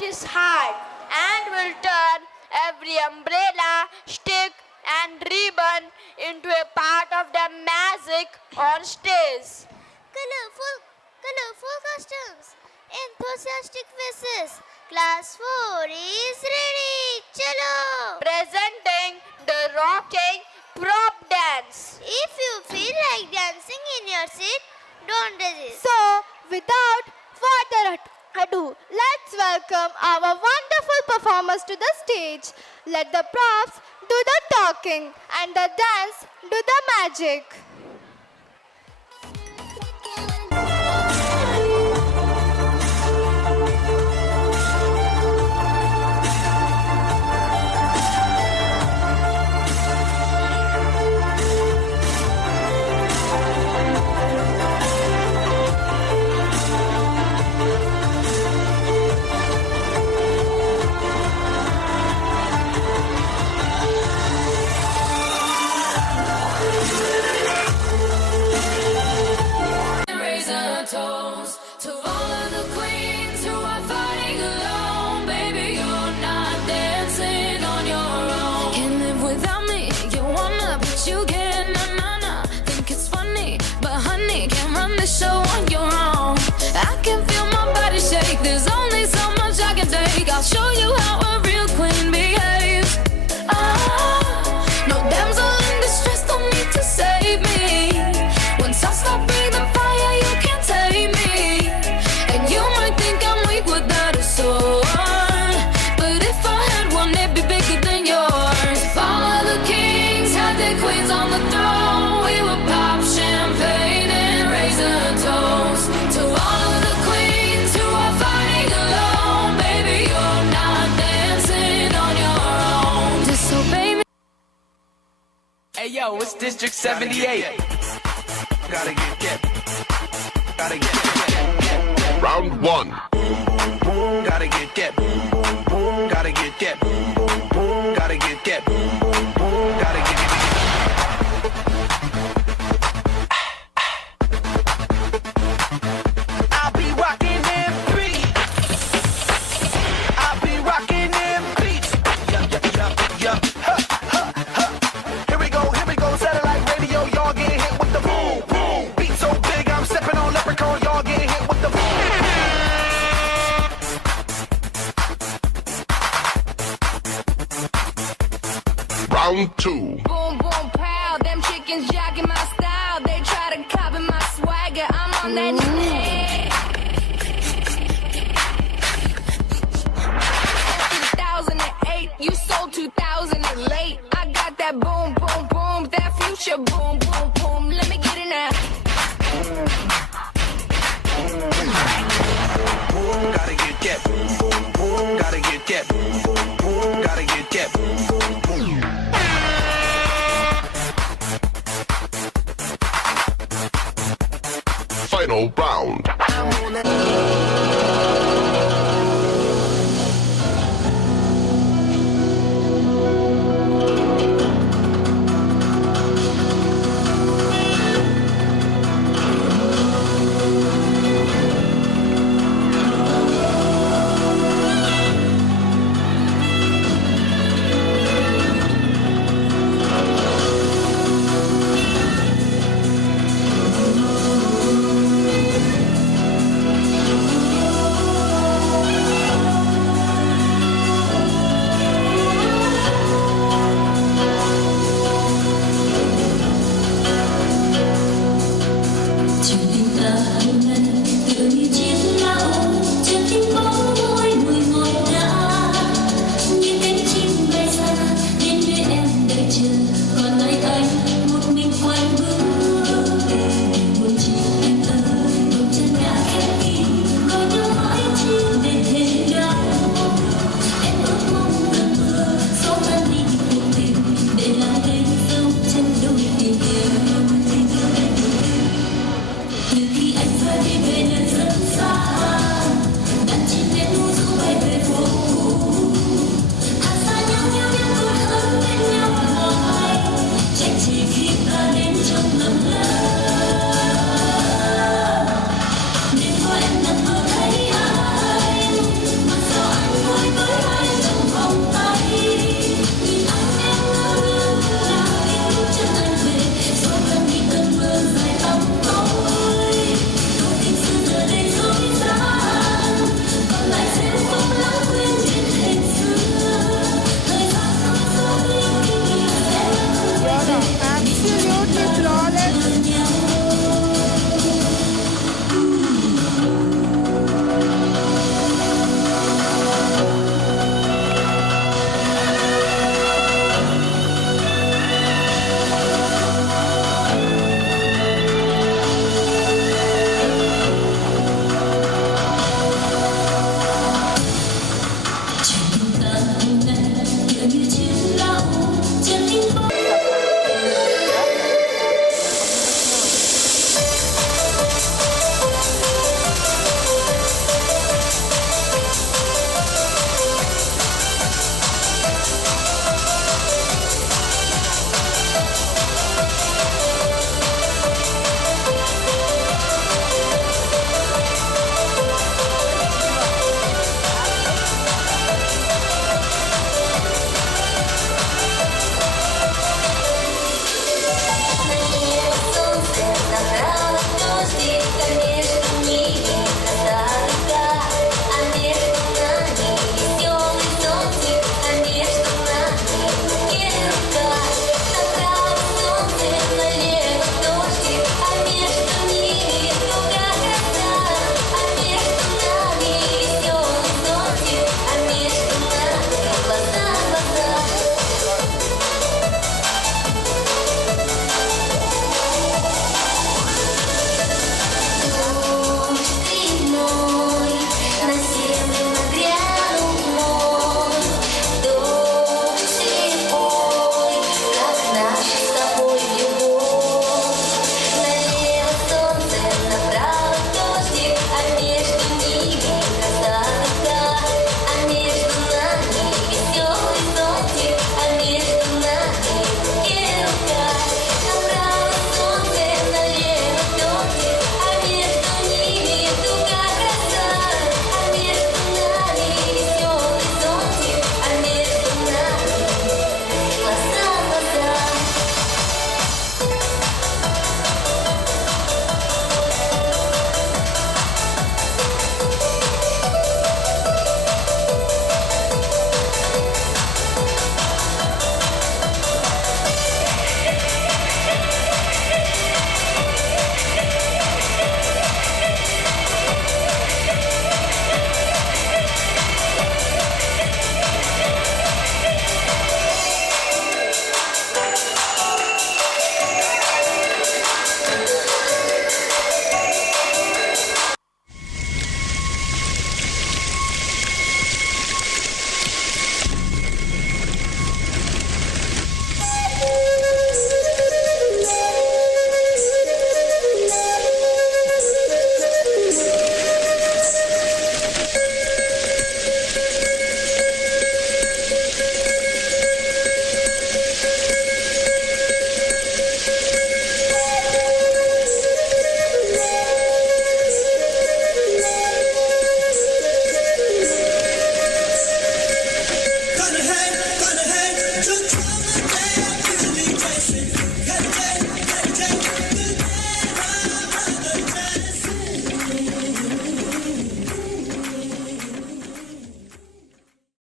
his heart and will turn every umbrella, stick and ribbon into a part of the magic on stage. Colorful costumes, enthusiastic faces. Class 4 is ready. Chalo! Presenting the rocking prop dance. If you feel like dancing in your seat, don't resist. So, without further ado, let's welcome our wonderful performers to the stage. Let the props do the talking and the dance do the magic. Show on your own. I can feel my body shake. There's only so much I can take. I'll show you how a real queen behaves. No damsel in distress, don't need to save me. Once I stop breathing fire, you can't take me. And you might think I'm weak without a sword, but if I had one, it'd be bigger than yours. If all of the kings had their queens on the throne, we would pop champagne and raise a toast to all of the queens who are fighting alone. Baby, you're not dancing on your own. Disobey me. Hey yo, it's District 78. Gotta get. Round 1. Gotta get. Gotta get. Gotta get. Gotta get. I'll be rocking them beats. I'll be rocking them beats. Yup. Here we go. Satellite radio, y'all get hit with the boom, boom. Beat so big, I'm stepping on leprechaun, y'all get hit with the boom. Round 2. Boom, boom, pow. Them chickens jacking my